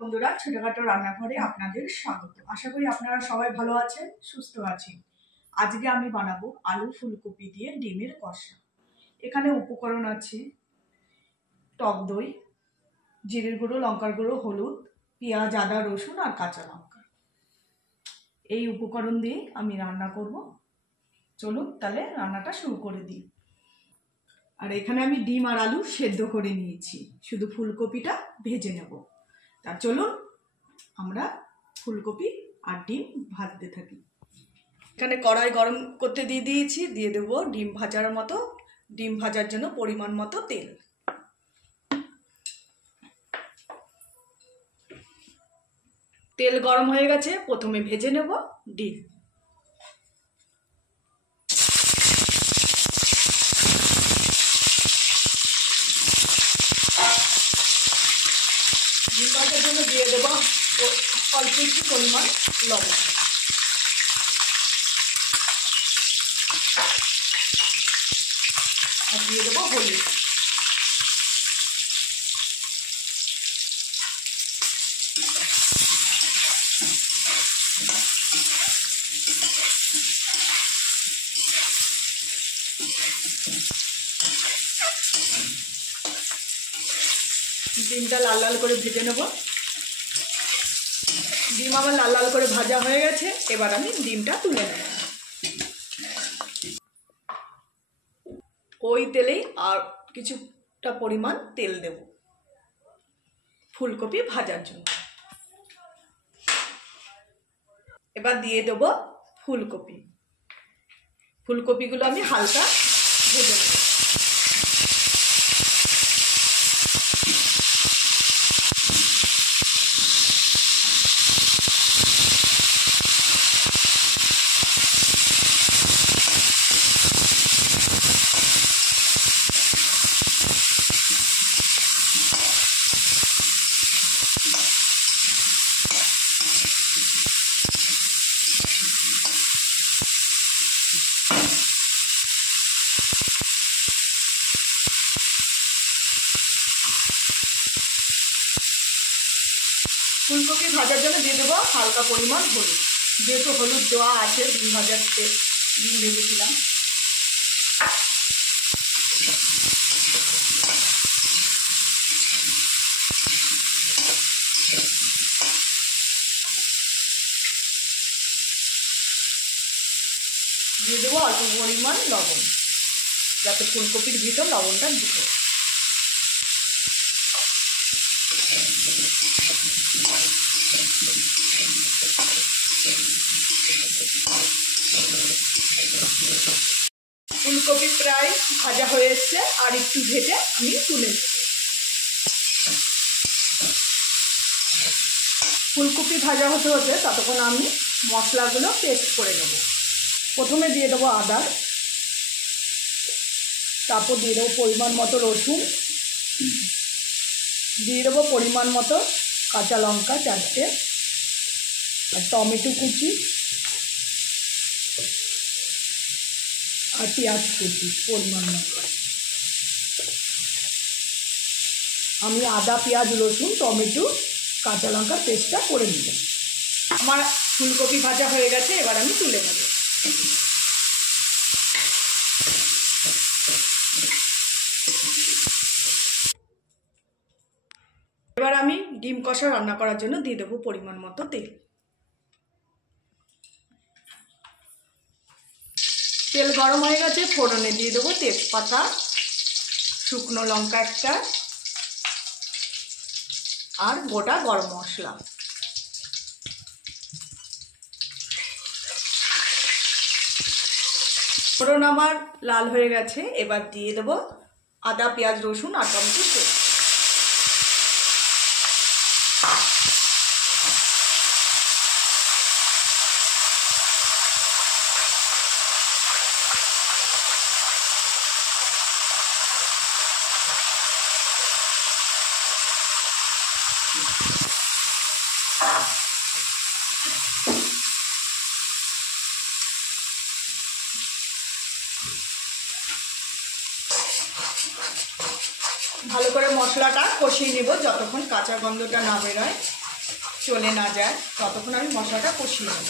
বন্ধুরা, ছোটখাটো রান্নাঘরে আপনাদের স্বাগত। আশা করি আপনারা সবাই ভালো আছেন, সুস্থ আছেন। আজকে আমি বানাবো আলু ফুলকপি দিয়ে ডিমের কষা। এখানে উপকরণ আছে টক দই, জিরের গুঁড়ো, লঙ্কার গুঁড়ো, হলুদ, পেঁয়াজ, আদা, রসুন আর কাঁচা লঙ্কা। এই উপকরণ দিয়ে আমি রান্না করব। চলুন তাহলে রান্নাটা শুরু করে দিই। আর এখানে আমি ডিম আর আলু সেদ্ধ করে নিয়েছি, শুধু ফুলকপিটা ভেজে নেব। তা চলুন আমরা ফুলকপি আর ডিম ভাজতে থাকি। এখানে কড়াই গরম করতে দিয়ে দিয়েছি, দিয়ে দেবো ডিম ভাজার জন্য পরিমাণ মতো তেল। তেল গরম হয়ে গেছে, প্রথমে ভেজে নেব ডিম। ডিম ভাজার জন্য দিয়ে দেবো অল্প একটু পরিমাণ লবণ। আর দিয়ে দেবো হলুদ। ডিমটা লাল লাল করে ভেজে নেব। ডিম আমার লাল লাল করে ভাজা হয়ে গেছে, এবার আমি ডিমটা তুলে নেব। ওই তেলেই আর কিছুটা পরিমাণ তেল দেব ফুলকপি ভাজার জন্য। এবার দিয়ে দেব ফুলকপিগুলো আমি হালকা ভেজে নেব। ফুলকপি ভাজার জন্য দিয়ে দেবো হালকা পরিমাণ হলুদ, যেহেতু হলুদ দেওয়া আছে ডিম ভাজাতে, ডিম ভেজেছিলাম। দিয়ে দেবো অল্প পরিমাণ লবণ, যাতে ফুলকপির ভিতর লবণটা ঢুকে। ফুলকপি প্রায় ভাজা হয়ে এসছে, আর একটু ভেজে আমি তুলে নেব। ফুলকপি ভাজা হতে হতে ততক্ষণ আমি মশলাগুলো পেস্ট করে নেব। প্রথমে দিয়ে দেবো আদা, তারপর দিয়ে দেবো পরিমাণ মতো রসুন, দিয়ে দেবো পরিমাণ মতো কাঁচা লঙ্কা 4টে, আর টমেটো কুচি আর পেঁয়াজ কুচি পরিমাণ মতো। আমি আদা, পেঁয়াজ, রসুন, টমেটো, কাঁচা লঙ্কার পেস্টটা করে নেব। আমার ফুলকপি ভাজা হয়ে গেছে, এবার আমি তুলে নেব। এবার আমি ডিম কষা রান্না করার জন্য দিয়ে দেবো পরিমাণ মতো তেল। তেল গরম হয়ে গেছে, ফোড়নে দিয়ে দেবো তেজপাতা, শুকনো লঙ্কা একটা, আর গোটা গরম মশলা। ফোড়ন আমার লাল হয়ে গেছে, এবার দিয়ে দেবো আদা, পেঁয়াজ, রসুন আর টমেটো পেস্ট। ভালো করে মশলাটা কষিয়ে নেব যতক্ষণ কাঁচা গন্ধটা না বেরোয়। চলে না যায় ততক্ষণ আমি মশলাটা কষিয়ে নেব।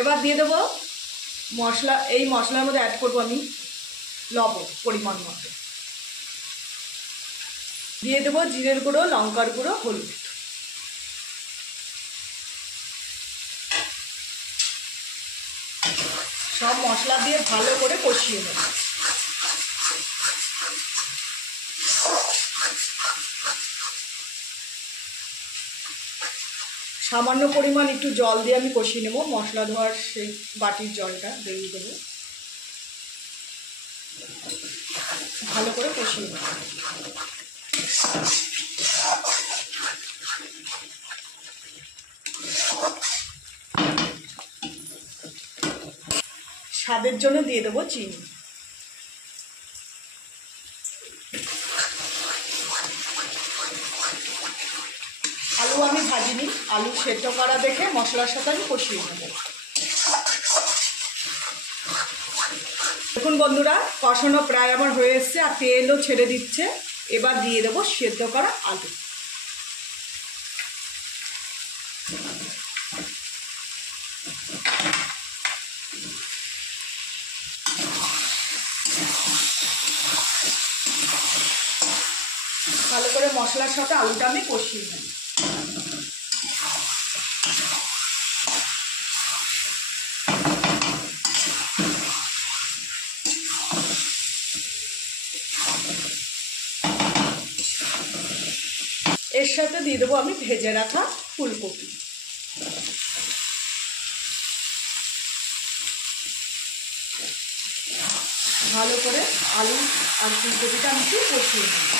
এবার দিয়ে দেবো মশলা। এই মশলার মধ্যে অ্যাড করবো আমি লবণ পরিমাণ মতো, দিয়ে দেবো জিরের গুঁড়ো, লঙ্কার গুঁড়ো, হলুদ। সব মশলা দিয়ে ভালো করে কষিয়ে নেব। সামান্য পরিমাণ একটু জল দিয়ে আমি কষিয়ে নেব। মশলা ধোয়ার সেই বাটির জলটা দিয়ে দেবো, ভালো করে কষিয়ে নেব। স্বাদের জন্য দিয়ে দেবো চিনি। আলু আমি ভাজিনি, আলু সেদ্ধ করা দেখে মশলার সাথে আমি কষিয়ে নেব। দেখুন বন্ধুরা, কষানো প্রায় আমার হয়ে এসছে আর তেলও ছেড়ে দিচ্ছে। এবার দিয়ে দেবো সেদ্ধ করা আলু। ভালো করে মশলার সাথে আলুটা আমি কষিয়ে নেব। এর সাথে দিয়ে দেবো আমি ভেজে রাখা ফুলকপি। ভালো করে আলু আর ফুলকপিটা আমি একটু কষিয়ে নেব।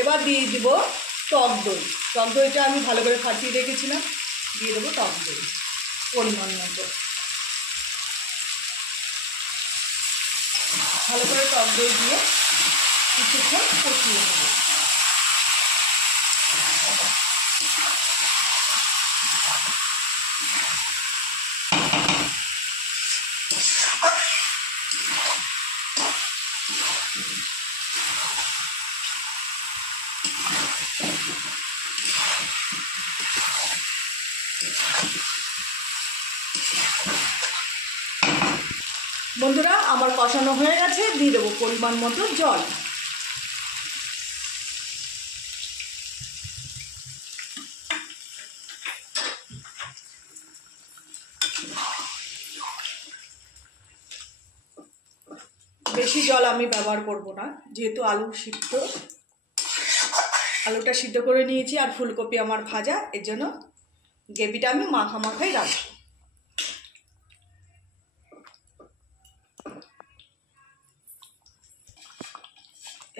এবার দিয়ে দিব টক দই। টক দইটা আমি ভালো করে ফাটিয়ে রেখেছিলাম, দিয়ে দেবো টক দই পরিমাণ মতো। ভালো করে টক দই দিয়ে কিছুক্ষণ কষিয়ে নেব। বন্ধুরা, আমার কষানো হয়ে গেছে, দিয়ে দেবো পরিমাণ মতো জল। বেশি জল আমি ব্যবহার করব না, যেহেতু আলুটা সিদ্ধ করে নিয়েছি আর ফুলকপি আমার ভাজা, এর জন্য গ্রেভিটা আমি মাখাই রাখবো।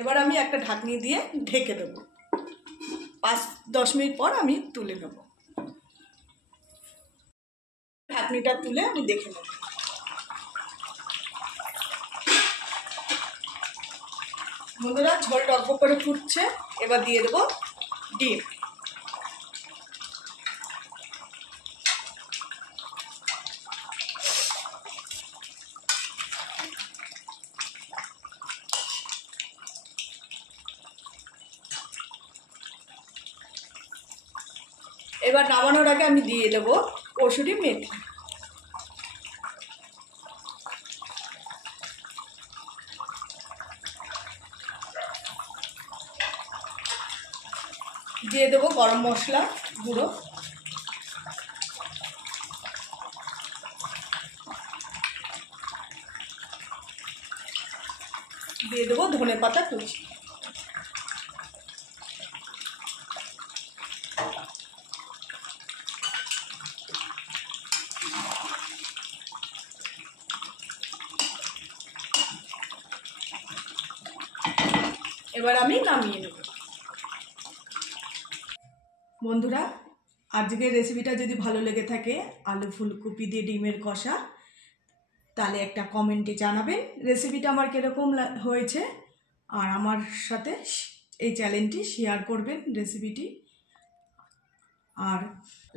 এবার আমি একটা ঢাকনি দিয়ে ঢেকে দেবো। 5-10 মিনিট পর আমি তুলে নেব। ঢাকনিটা তুলে আমি দেখে নেব। বন্ধুরা, ঝোল টকবক করে ফুটছে। এবার দিয়ে দেবো ডিম। এবার নামানোর আগে আমি দিয়ে দেবো কসুরি মেথি। দিয়ে দেবো গরম মশলা গুঁড়ো। দিয়ে দেবো ধনেপাতা কুচি। এবার আমি নামিয়ে নেব। বন্ধুরা, আজকের রেসিপিটা যদি ভালো লেগে থাকে, আলু ফুলকপি দিয়ে ডিমের কষা, তাহলে একটা কমেন্টে জানাবেন রেসিপিটা আমার কীরকম হয়েছে, আর আমার সাথে এই চ্যানেলটি শেয়ার করবেন রেসিপিটি, আর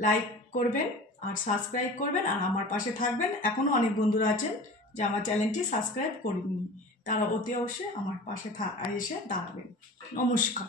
লাইক করবেন আর সাবস্ক্রাইব করবেন আর আমার পাশে থাকবেন। এখনও অনেক বন্ধুরা আছেন যে আমার চ্যানেলটি সাবস্ক্রাইব করেননি, তারা অতি অবশ্যই আমার পাশে এসে দাঁড়াবেন। নমস্কার।